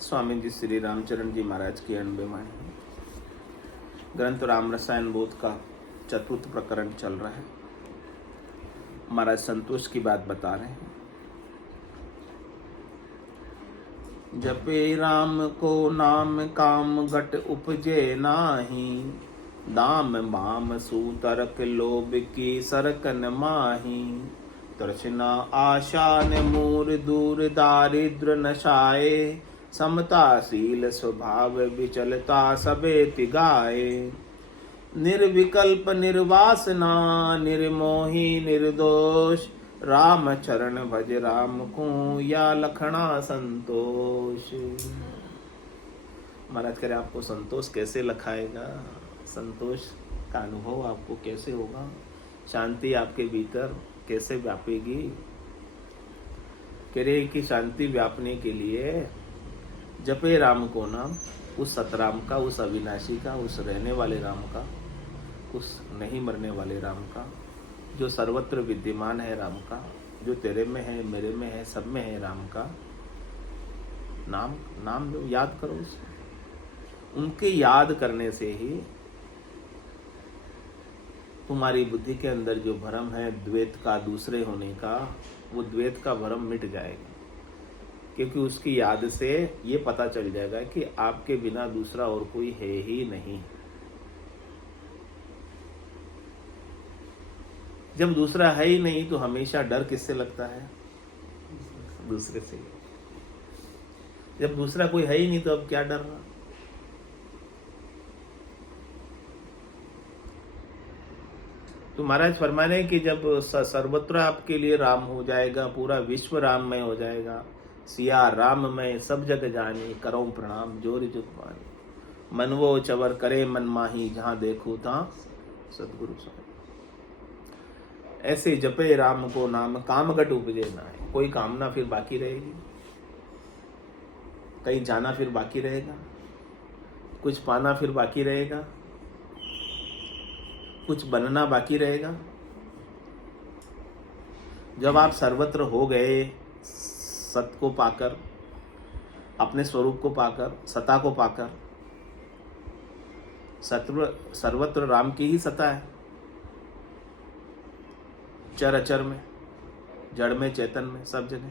स्वामी जी श्री रामचरण जी महाराज की अणबेवाणी ग्रंथ राम रसायन बोध का चतुर्थ प्रकरण चल रहा है। महाराज संतोष की बात बता रहे हैं। जपे राम को नाम काम घट उपजे नाही, दाम बाम सूतरक लोभ की सरकन माही। तृष्णा आशा न मूर दूर दारिद्र नशाए, समताशील स्वभाव विचलता सबे तिगाए। निर्विकल्प निर्वासना निर्मोही निर्दोष, राम चरण भज राम को या लखना संतोष। महाराज कह रहे आपको संतोष कैसे लखाएगा, संतोष का अनुभव आपको कैसे होगा, शांति आपके भीतर कैसे व्यापेगी। कह रहे कि शांति व्यापने के लिए जपे राम को नाम, उस सतराम का, उस अविनाशी का, उस रहने वाले राम का, उस नहीं मरने वाले राम का, जो सर्वत्र विद्यमान है राम का, जो तेरे में है, मेरे में है, सब में है राम का नाम। नाम जो याद करो उसे, उनके याद करने से ही तुम्हारी बुद्धि के अंदर जो भ्रम है द्वैत का, दूसरे होने का, वो द्वैत का भ्रम मिट जाएगा। क्योंकि उसकी याद से ये पता चल जाएगा कि आपके बिना दूसरा और कोई है ही नहीं। जब दूसरा है ही नहीं तो हमेशा डर किससे लगता है? दूसरे से। जब दूसरा कोई है ही नहीं तो अब क्या डर रहा? तो महाराज फरमा रहे हैं कि जब सर्वत्र आपके लिए राम हो जाएगा, पूरा विश्व राममय हो जाएगा, सिया राममय सब जग जानी, करो प्रणाम जोर जुगवानी। मनवो चवर करे मन माही, जहां देखो तहां सदगुरु स्वामी। ऐसे जपे राम को नाम काम घट उपजे ना है। कोई कामना फिर बाकी रहेगी, कहीं जाना फिर बाकी रहेगा, कुछ पाना फिर बाकी रहेगा, कुछ बनना बाकी रहेगा। जब आप सर्वत्र हो गए, सत को पाकर, अपने स्वरूप को पाकर, सता को पाकर, सर्वत्र राम की ही सता है। चर अचर में, जड़ में, चेतन में, सब जगह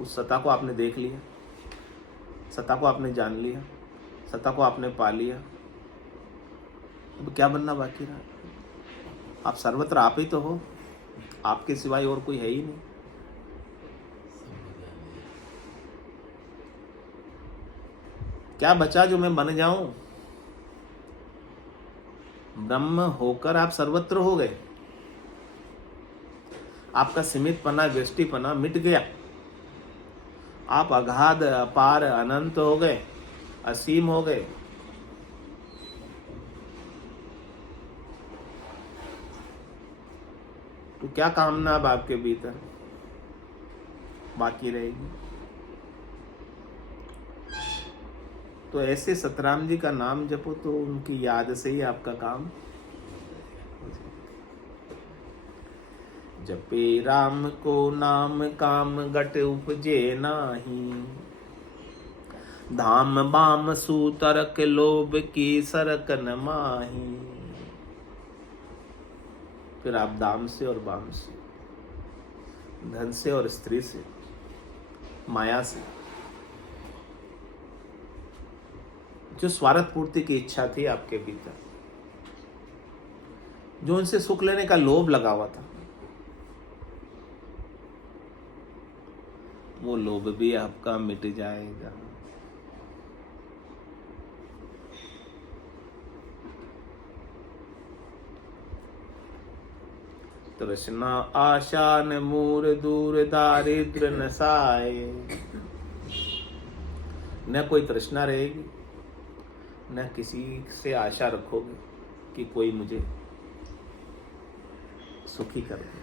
उस सता को आपने देख लिया, सता को आपने जान लिया, सता को आपने पा लिया। तो क्या बनना बाकी रहा? आप सर्वत्र आप ही तो हो, आपके सिवाय और कोई है ही नहीं। क्या बचा जो मैं बन जाऊं? ब्रह्म होकर आप सर्वत्र हो गए, आपका सीमितपना, व्यष्टिपना मिट गया, आप अगाध अपार अनंत हो गए, असीम हो गए। तो क्या कामना अब आपके भीतर बाकी रहेगी? तो ऐसे सतराम जी का नाम जपो तो उनकी याद से ही आपका काम। जपे राम को नाम काम घट उपजे नाही, धाम बाम सूतरक लोभ की सरकन माही। फिर आप दाम से और बाम से, धन से और स्त्री से, माया से, जो स्वार्थ पूर्ति की इच्छा थी आपके भीतर, जो उनसे सुख लेने का लोभ लगा हुआ था, वो लोभ भी आपका मिट जाएगा। तृष्णा आशा न मूर दूर दारिद्र नसाए। न कोई तृष्णा रहेगी, न किसी से आशा रखोगे कि कोई मुझे सुखी कर दे।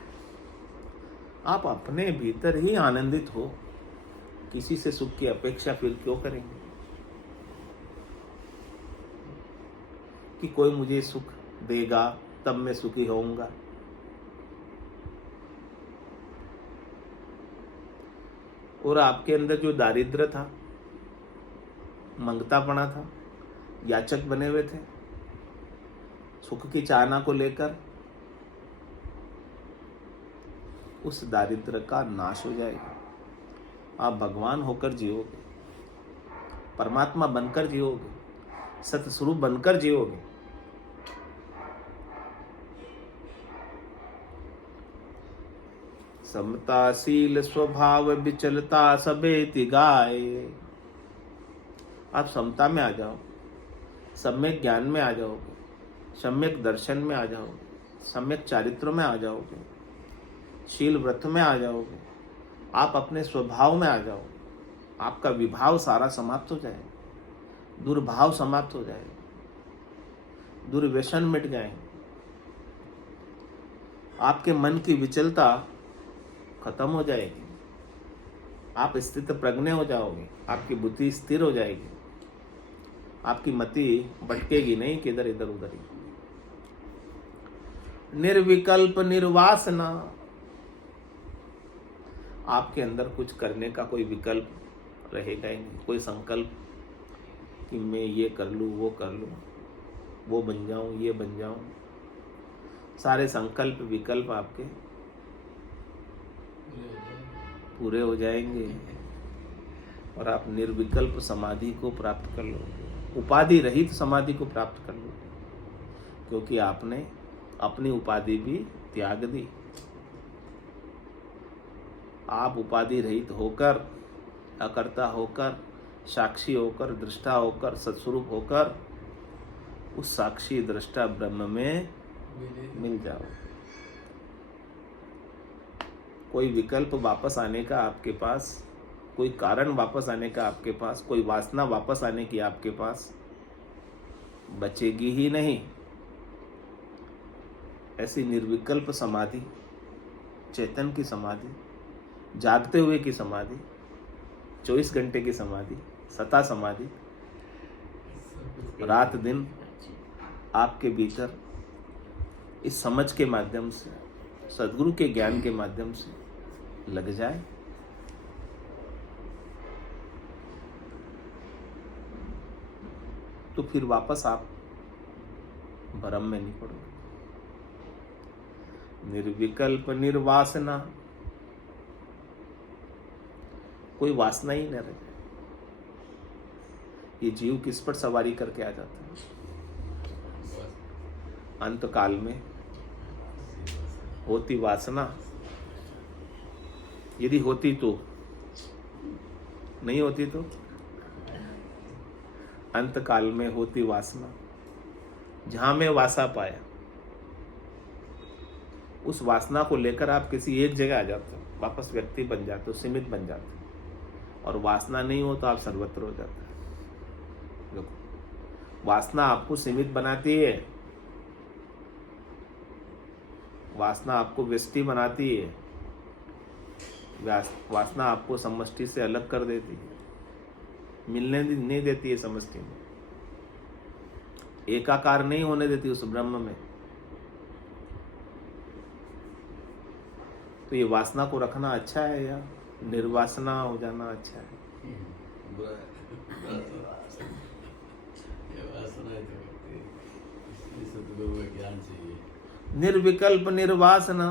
आप अपने भीतर ही आनंदित हो, किसी से सुख की अपेक्षा फिर क्यों करेंगे कि कोई मुझे सुख देगा तब मैं सुखी होऊंगा। और आपके अंदर जो दारिद्र्य था, मंगतापना था, याचक बने हुए थे सुख की चाहना को लेकर, उस दारिद्र्य का नाश हो जाएगा। आप भगवान होकर जियोगे, परमात्मा बनकर जियोगे, सतस्वरूप बनकर जियोगे। समताशील स्वभाव विचलता सबेति गाय। आप समता में आ जाओ, सम्यक ज्ञान में आ जाओगे, सम्यक दर्शन में आ जाओगे, सम्यक चारित्र में आ जाओगे, शील व्रत में आ जाओगे, आप अपने स्वभाव में आ जाओ। आपका विभाव सारा समाप्त हो जाएगा, दुर्भाव समाप्त हो जाएगा, दुर्व्यसन मिट जाएंगे, आपके मन की विचलता खत्म हो जाएगी, आप स्थित प्रज्ञ हो जाओगे, आपकी बुद्धि स्थिर हो जाएगी, आपकी मति भटकेगी नहीं किधर इधर उधर ही। निर्विकल्प निर्वासना, आपके अंदर कुछ करने का कोई विकल्प रहेगा ही नहीं, कोई संकल्प कि मैं ये कर लूँ, वो कर लूँ, वो बन जाऊँ, ये बन जाऊँ। सारे संकल्प विकल्प आपके पूरे हो जाएंगे और आप निर्विकल्प समाधि को प्राप्त कर लो, उपाधि रहित समाधि को प्राप्त कर लो, क्योंकि आपने अपनी उपाधि भी त्याग दी। आप उपाधि रहित होकर, अकर्ता होकर, साक्षी होकर, दृष्टा होकर, सत्स्वरूप होकर उस साक्षी दृष्टा ब्रह्म में मिल जाओ। कोई विकल्प वापस आने का आपके पास, कोई कारण वापस आने का आपके पास, कोई वासना वापस आने की आपके पास बचेगी ही नहीं। ऐसी निर्विकल्प समाधि, चेतन की समाधि, जागते हुए की समाधि, 24 घंटे की समाधि, सता समाधि, रात दिन आपके भीतर इस समझ के माध्यम से, सद्गुरु के ज्ञान के माध्यम से लग जाए, तो फिर वापस आप भ्रम में नहीं पड़ोगे। निर्विकल्प निर्वासना, कोई वासना ही न रहे। ये जीव किस पर सवारी करके आ जाता है? अंत काल में होती वासना, यदि होती तो, नहीं होती तो, अंत काल में होती वासना, जहां में वासा पाया उस वासना को लेकर आप किसी एक जगह आ जाते हो, वापस व्यक्ति बन जाते हो, सीमित बन जाते हो। और वासना नहीं हो तो आप सर्वत्र हो जाते हैं। देखो, वासना आपको सीमित बनाती है, वासना आपको व्यष्टि बनाती है, वासना आपको समष्टि से अलग कर देती है, मिलने नहीं देती है समष्टि में, एकाकार नहीं होने देती उस ब्रह्म में। तो ये वासना को रखना अच्छा है या निर्वासना हो जाना अच्छा है? निर्विकल्प निर्वासना,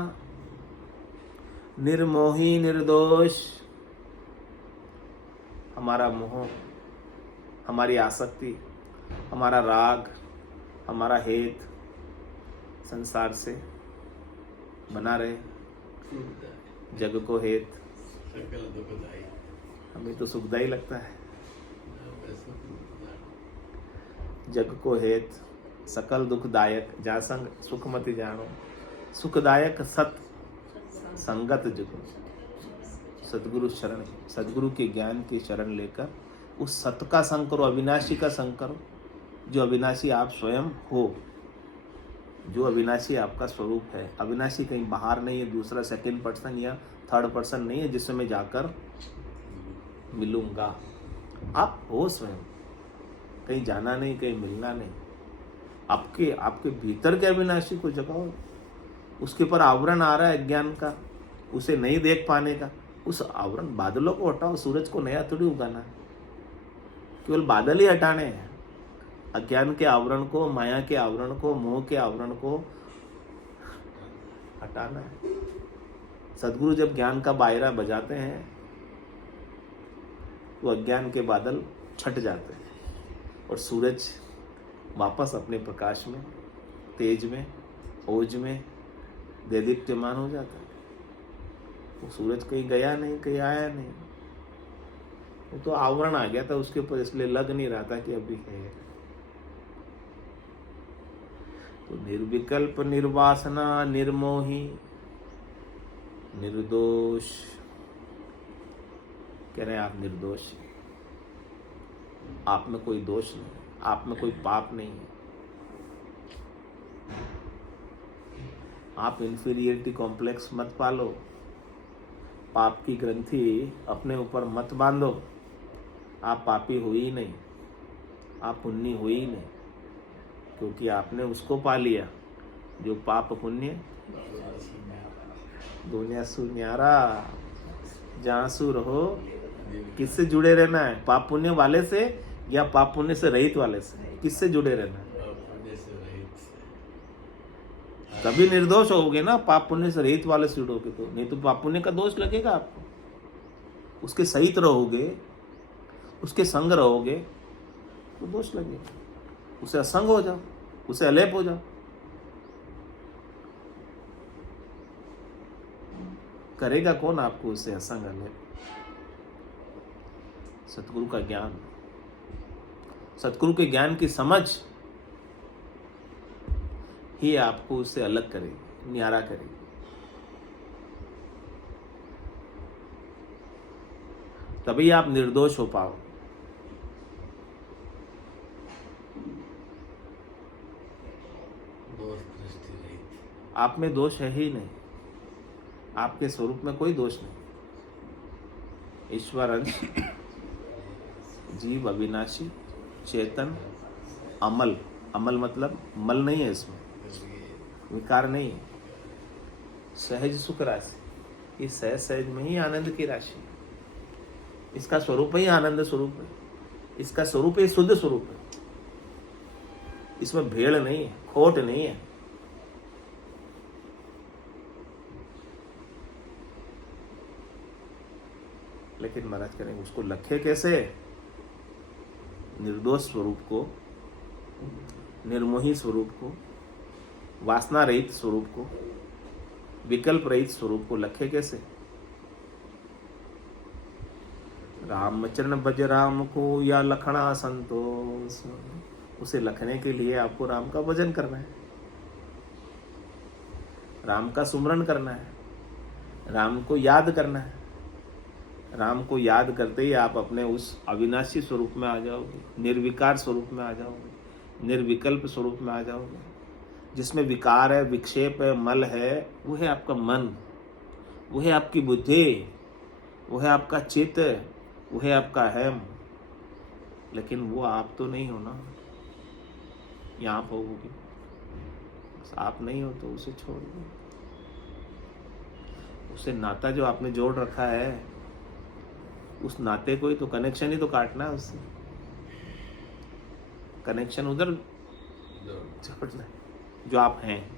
निर्मोही निर्दोष, हमारा मोह, हमारी आसक्ति, हमारा राग, हमारा हेत संसार से बना रहे, जग को हेत, हमें तो सुखदायी लगता है, जग को हेत, सकल दुखदायक, जासंग सुख मति जानो, सुखदायक सत संगत जुगो। सद्गुरु शरण, सद्गुरु के ज्ञान की शरण लेकर उस सत का संग करो, अविनाशी का संग करो, जो अविनाशी आप स्वयं हो, जो अविनाशी आपका स्वरूप है। अविनाशी कहीं बाहर नहीं है, दूसरा सेकंड पर्सन या थर्ड पर्सन नहीं है जिससे मैं जाकर मिलूंगा। आप हो स्वयं, कहीं जाना नहीं, कहीं मिलना नहीं। आपके भीतर के अविनाशी को जगाओ। उसके ऊपर आवरण आ रहा है ज्ञान का, उसे नहीं देख पाने का, उस आवरण, बादलों को हटाओ, सूरज को नया थोड़ी उगाना है, केवल बादल ही हटाने हैं। अज्ञान के आवरण को, माया के आवरण को, मोह के आवरण को हटाना है। सदगुरु जब ज्ञान का बायरा बजाते हैं तो अज्ञान के बादल छट जाते हैं और सूरज वापस अपने प्रकाश में, तेज में, ओज में देदीप्यमान हो जाता है। वो सूरज कहीं गया नहीं, कहीं आया नहीं, वो तो आवरण आ गया था उसके ऊपर, इसलिए लग नहीं रहा था कि अभी है। तो निर्विकल्प, निर्वासना, निर्मोही, निर्दोष, कह रहे हैं आप निर्दोष, आप में कोई दोष नहीं, आप में कोई पाप नहीं है। आप इंफीरियरिटी कॉम्प्लेक्स मत पालो, पाप की ग्रंथि अपने ऊपर मत बांधो। आप पापी हो ही नहीं, आप पुण्य हो ही नहीं, क्योंकि आपने उसको पा लिया जो पाप पुण्य दुनिया सु न्यारा। जहाँ सु रहो, किससे जुड़े रहना है? पाप पुण्य वाले से या पाप पुण्य से रहित वाले से? किससे जुड़े रहना है? तभी निर्दोष होगे ना, पाप पुण्य से रहित वाले से जुड़ोगे तो। नहीं तो पाप पुण्य का दोष लगेगा आपको। उसके सहित रहोगे, उसके संग रहोगे तो दोष लगेगा। उसे असंग हो जाओ, उसे अलेप हो जाओ। करेगा कौन आपको उससे असंग अलेप? सतगुरु का ज्ञान, सतगुरु के ज्ञान की समझ ही आपको उससे अलग करेगी, न्यारा करेगी। तभी आप निर्दोष हो पाओ। आप में दोष है ही नहीं, आपके स्वरूप में कोई दोष नहीं। ईश्वर अंश, जीव अविनाशी, चेतन, अमल। अमल मतलब मल नहीं है, इसमें विकार नहीं है। सहज सुख राशि, इस सहज सहज में ही आनंद की राशि। इसका स्वरूप ही आनंद स्वरूप है, इसका स्वरूप ही शुद्ध स्वरूप है। इसमें भेड़ नहीं है, खोट नहीं है। लेकिन महाराज करेंगे उसको लखे कैसे? निर्दोष स्वरूप को, निर्मोही स्वरूप को, वासना रहित स्वरूप को, विकल्प रहित स्वरूप को लखे कैसे? राम चरण भज राम को या लखना संतोष। उसे लखने के लिए आपको राम का भजन करना है, राम का सुमरन करना है, राम को याद करना है। राम को याद करते ही आप अपने उस अविनाशी स्वरूप में आ जाओगे, निर्विकार स्वरूप में आ जाओगे, निर्विकल्प स्वरूप में आ जाओगे। जिसमें विकार है, विक्षेप है, मल है, वो है आपका मन, वो है आपकी बुद्धि, वो है आपका चित्त, वो है आपका अहम। लेकिन वो आप तो नहीं हो ना, या आप होगे। आप नहीं हो तो उसे छोड़ दो। उसे नाता जो आपने जोड़ रखा है, उस नाते को ही तो, कनेक्शन ही तो काटना है उससे। कनेक्शन उधर जोड़ना है जो आप हैं।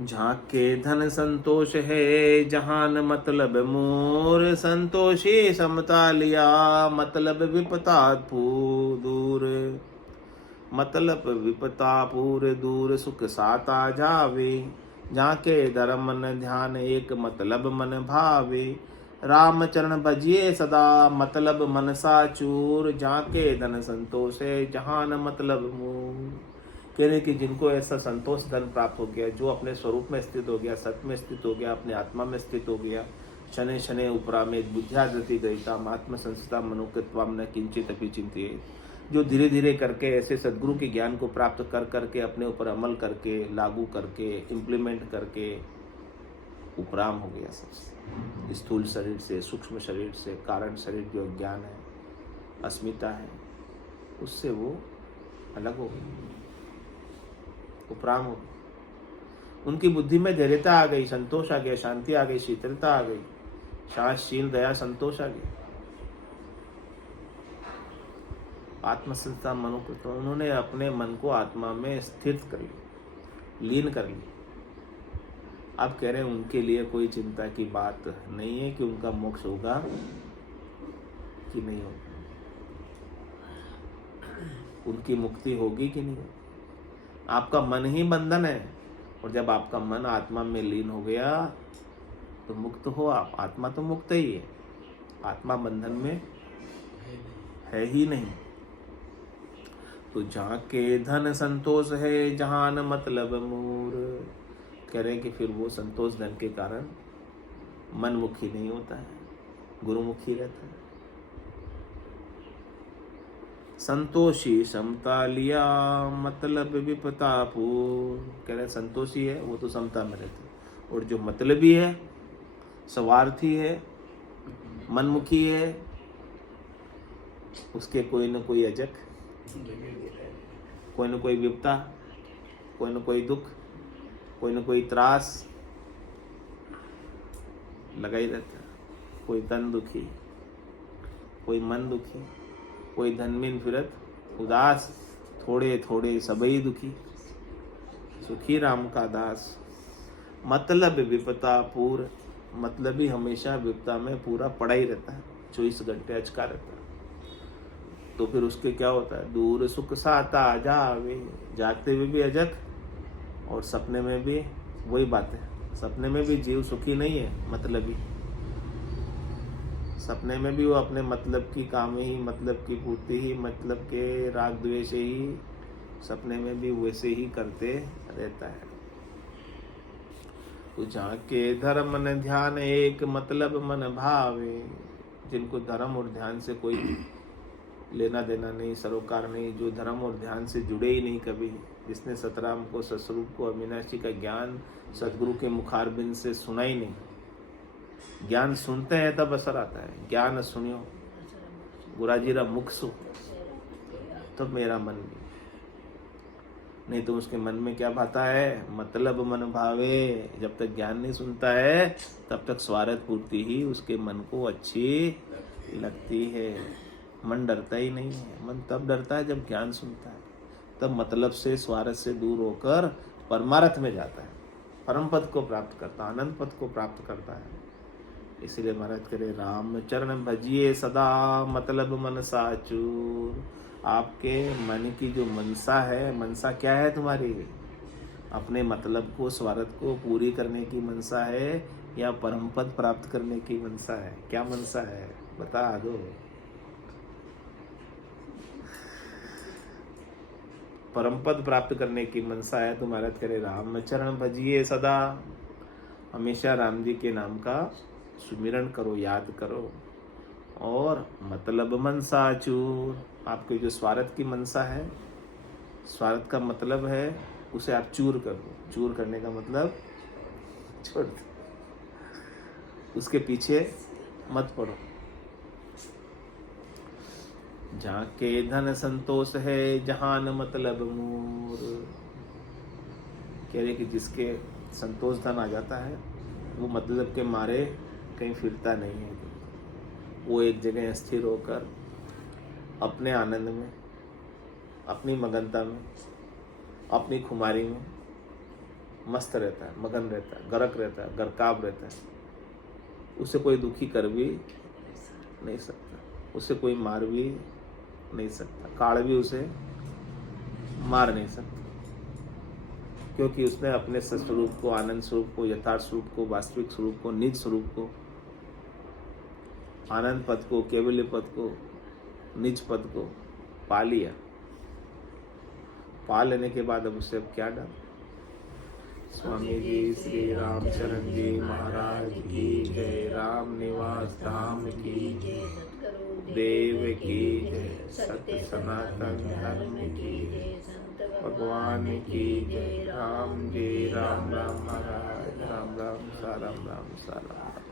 जहाँ के धन संतोष है, जहान मतलब मोर। संतोषी समता लिया, मतलब विपता दूर। मतलब विपता पूर दूर, सुख साता जावे। जहाँ के धर्म मन ध्यान, एक मतलब मन भावे। राम चरण भजिए सदा, मतलब मन सा चूर। जहाँ के धन संतोष है, जहान मतलब मूर। कहने कि जिनको ऐसा संतोष धन प्राप्त हो गया, जो अपने स्वरूप में स्थित हो गया, सत्य में स्थित हो गया, अपने आत्मा में स्थित हो गया। शनै शनै उपरा में बुद्ध्यादृति गयिता, आत्म संस्था मनुकृत्वाम न किंचित अपि चिंतिये। जो धीरे धीरे करके ऐसे सदगुरु के ज्ञान को प्राप्त कर करके, अपने ऊपर अमल करके, लागू करके, इम्प्लीमेंट करके उपराम हो गया सबसे, स्थूल शरीर से, सूक्ष्म शरीर से, कारण शरीर जो ज्ञान है, अस्मिता है, उससे वो अलग हो गई। उपराम हो गई। उनकी बुद्धि में धैर्यता आ गई, संतोष आ गया, शांति आ गई, शीतलता आ गई, शांत, शील, दया, संतोष आ गया। आत्मसंस्था मनोकृत, उन्होंने अपने मन को आत्मा में स्थिर कर लिया, लीन कर लिया। अब कह रहे हैं उनके लिए कोई चिंता की बात नहीं है कि उनका मोक्ष होगा कि नहीं होगा, उनकी मुक्ति होगी कि नहीं होगी। आपका मन ही बंधन है, और जब आपका मन आत्मा में लीन हो गया तो मुक्त हो आप। आत्मा तो मुक्त ही है, आत्मा बंधन में है ही नहीं। तो जहाँ के धन संतोष है, जहान मतलब मूर। कह रहे कि फिर वो संतोष धन के कारण मनमुखी नहीं होता है, गुरुमुखी रहता है। संतोषी समता लिया मतलब विपतापूर। कह रहे संतोषी है वो तो समता में रहते, और जो मतलबी है, स्वार्थी है, मनमुखी है, उसके कोई न कोई अजक, कोई न कोई विपता, कोई न कोई दुख, कोई न कोई त्रास लगा ही रहता है। कोई तन दुखी, कोई मन दुखी, कोई धनमीन फिरत उदास, थोड़े थोड़े सबई दुखी, सुखी राम का दास। मतलब विपता पूर, मतलब ही हमेशा विपता में पूरा पड़ा ही रहता है, 24 घंटे अचका रहता है। तो फिर उसके क्या होता है, दूर सुख साता जावे। जागते हुए भी अजक और सपने में भी वही बात है। सपने में भी जीव सुखी नहीं है, मतलब ही सपने में भी वो अपने मतलब की काम ही, मतलब की पूर्ति ही, मतलब के राग द्वेष ही सपने में भी वैसे ही करते रहता है। तो जहाँ के धर्म मन ध्यान एक मतलब मन भावे, जिनको धर्म और ध्यान से कोई लेना देना नहीं, सरोकार नहीं, जो धर्म और ध्यान से जुड़े ही नहीं कभी, जिसने सतराम को, सतस्वरूप को, अविनाशी का ज्ञान सदगुरु के मुखारबिंद से सुना ही नहीं। ज्ञान सुनते हैं तब असर आता है, ज्ञान सुनियो गुराजीरा मुख सु, तब मेरा मन भी। नहीं तो उसके मन में क्या भाता है, मतलब मन भावे। जब तक ज्ञान नहीं सुनता है तब तक स्वार्थ पूर्ति ही उसके मन को अच्छी लगती है। मन डरता ही नहीं है। मन तब डरता है जब ज्ञान सुनता है, तब मतलब से, स्वार्थ से दूर होकर परमार्थ में जाता है, परम पद को प्राप्त करता है, आनंद पद को प्राप्त करता है। इसलिए महाराज करे राम चरण भजिए सदा, मतलब मन साचूर। आपके मन की जो मनसा है, मनसा क्या है तुम्हारी, अपने मतलब को, स्वार्थ को पूरी करने की मनसा है या परम पद प्राप्त करने की मनसा है? क्या मनसा है बता दो। परम पद प्राप्त करने की मनसा है तो महाराज करे राम चरण भजिए सदा, हमेशा राम जी के नाम का सुमिरन करो, याद करो। और मतलब मनसा चूर, आपके जो स्वार्थ की मनसा है, स्वार्थ का मतलब है उसे आप चूर कर दो। चूर करने का मतलब छोड़ दो, उसके पीछे मत पड़ो। जहाँ के धन संतोष है, जहान मतलब मूर। कह रहे कि जिसके संतोष धन आ जाता है वो मतलब के मारे कहीं फिरता नहीं है। वो एक जगह स्थिर होकर अपने आनंद में, अपनी मगनता में, अपनी खुमारी में मस्त रहता है, मगन रहता है, गरक रहता है, गरकाब रहता है। उसे कोई दुखी कर भी नहीं सकता, उसे कोई मार भी नहीं सकता, काल भी उसे मार नहीं सकता, क्योंकि उसने अपने सत्स्वरूप को, आनंद स्वरूप को, यथार्थ स्वरूप को, वास्तविक स्वरूप को, निज स्वरूप को, आनंद पद को, केवल्य पद को, निज पद को पा लिया। पा लेने के बाद अब उससे अब क्या डर। स्वामी जी श्री रामचरण जी महाराज की जय। राम निवास धाम की जय। देव की जय। सत्य सनातन धर्म की जय। भगवान की जय। राम जय राम राम महाराज। राम राम सा राम राम सा राम।